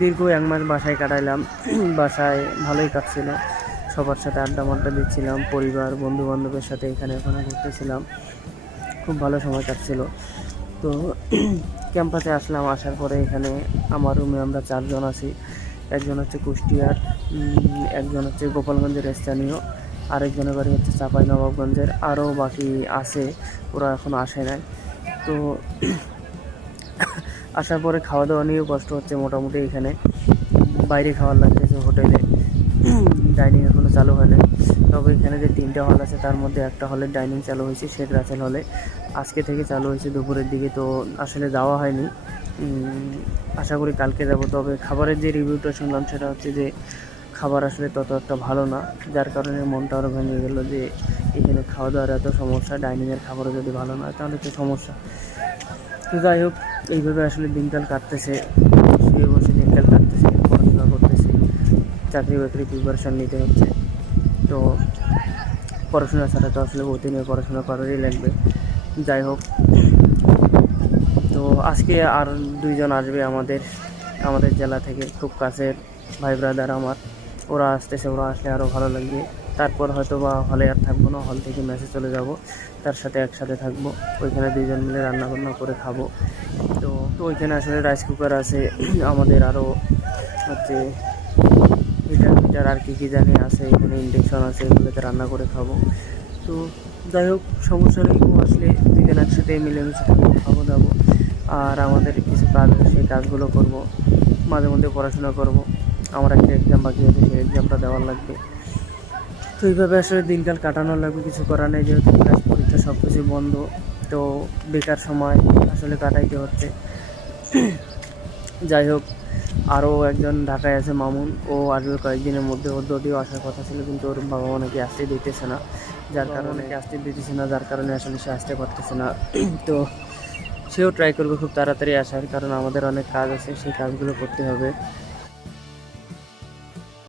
দীর্ঘ 1 মাস বাসায় কাটাইলাম। বাসায় ভালোই কাটছিল, সবার সাথে আড্ডা মাড্ডা দিচ্ছিলাম, পরিবার বন্ধু বান্ধবের সাথে এখানে ওখানে ঘুরতেছিলাম, খুব ভালো সময় কাটছিল। তো ক্যাম্পাসে আসলাম, আসার পরে এখানে আমার রুমে আমরা 4 জন আছি। একজন হচ্ছে কুষ্টিয়ার, একজন হচ্ছে গোপালগঞ্জের স্থানীয়, আরেকজনের বাড়ি হচ্ছে চাঁপাইনবাবগঞ্জের, আরও বাকি আছে, ওরা এখনও আসে নাই। তো আসার পরে খাওয়া দাওয়া নিয়েও কষ্ট হচ্ছে মোটামুটি। এখানে বাইরে খাওয়ার লাগতেছে হোটেলে, ডাইনিং এখনও চালু হয় না। তবে এখানে যে 3টা হল আছে তার মধ্যে একটা হলের ডাইনিং চালু হয়েছে, শেখ রাসেল হলে, আজকে থেকে চালু হয়েছে দুপুরের দিকে। তো আসলে যাওয়া হয়নি, আশা করি কালকে যাব। তবে খাবারের যে রিভিউটা শুনলাম সেটা হচ্ছে যে খাবার আসলে তত একটা ভালো না, যার কারণে মনটা আরও ভেঙে গেল যে এখানে খাওয়া দাওয়ার এত সমস্যা, ডাইনিংয়ের খাবারও যদি ভালো না হয় তাহলে তো সমস্যা। তো যাই হোক, এইভাবে আসলে দিনকাল কাটতেছে, শুয়ে বসে দিনকাল কাটতেছে, পড়াশোনা করতেছি, চাকরি বাকরি প্রিপারেশান নিতে হচ্ছে। তো পড়াশোনা ছাড়া তো আসলে প্রতিদিন পড়াশোনা করারই লাগবে। যাই হোক, তো আজকে আর 2 জন আসবে আমাদের জেলা থেকে, খুব কাছের ভাই ব্রাদার আমার, ওরা আসতেছে। ওরা আসলে আরও ভালো লাগবে। তারপর হয়তো বা হলে আর থাকবো না, হল থেকে মেসে চলে যাব, তার সাথে একসাথে থাকবো, ওইখানে 2 জন মিলে রান্নাবান্না করে খাবো। তো ওইখানে আসলে রাইস কুকার আছে, আমাদের আরও হচ্ছে হিটার আর কি জানি আছে, এখানে ইন্ডাকশন আছে, এগুলোতে রান্না করে খাবো। তো যাই হোক, সমস্যা নেই। ও আসলে 2 জন একসাথে মিলেমিশে থাকবো, খাবো দাবো, আর আমাদের কিছু কাজ আছে সেই কাজগুলো করব, মাঝে মধ্যে পড়াশোনা করব। আমার একটা এক্সাম বাকি আছে, সেই এক্সামটা দেওয়ার লাগবে। তো এইভাবে আসলে দিনকাল কাটানোর লাগবে, কিছু করার নেই, যেহেতু ক্লাস পরীক্ষা সব কিছু বন্ধ। তো বেকার সময় আসলে কাটাইতে হচ্ছে। যাই হোক, আরও একজন ঢাকায় আছে, মামুন, ও আসবে কয়েকদিনের মধ্যে। ওর যদিও আসার কথা ছিল, কিন্তু ওর বাবা মা নাকি আসতে দিতেছে না, যার কারণে আসলে সে আসতে পারতেছে না। তো সেও ট্রাই করবে খুব তাড়াতাড়ি আসার, কারণ আমাদের অনেক কাজ আছে, সেই কাজগুলো করতে হবে।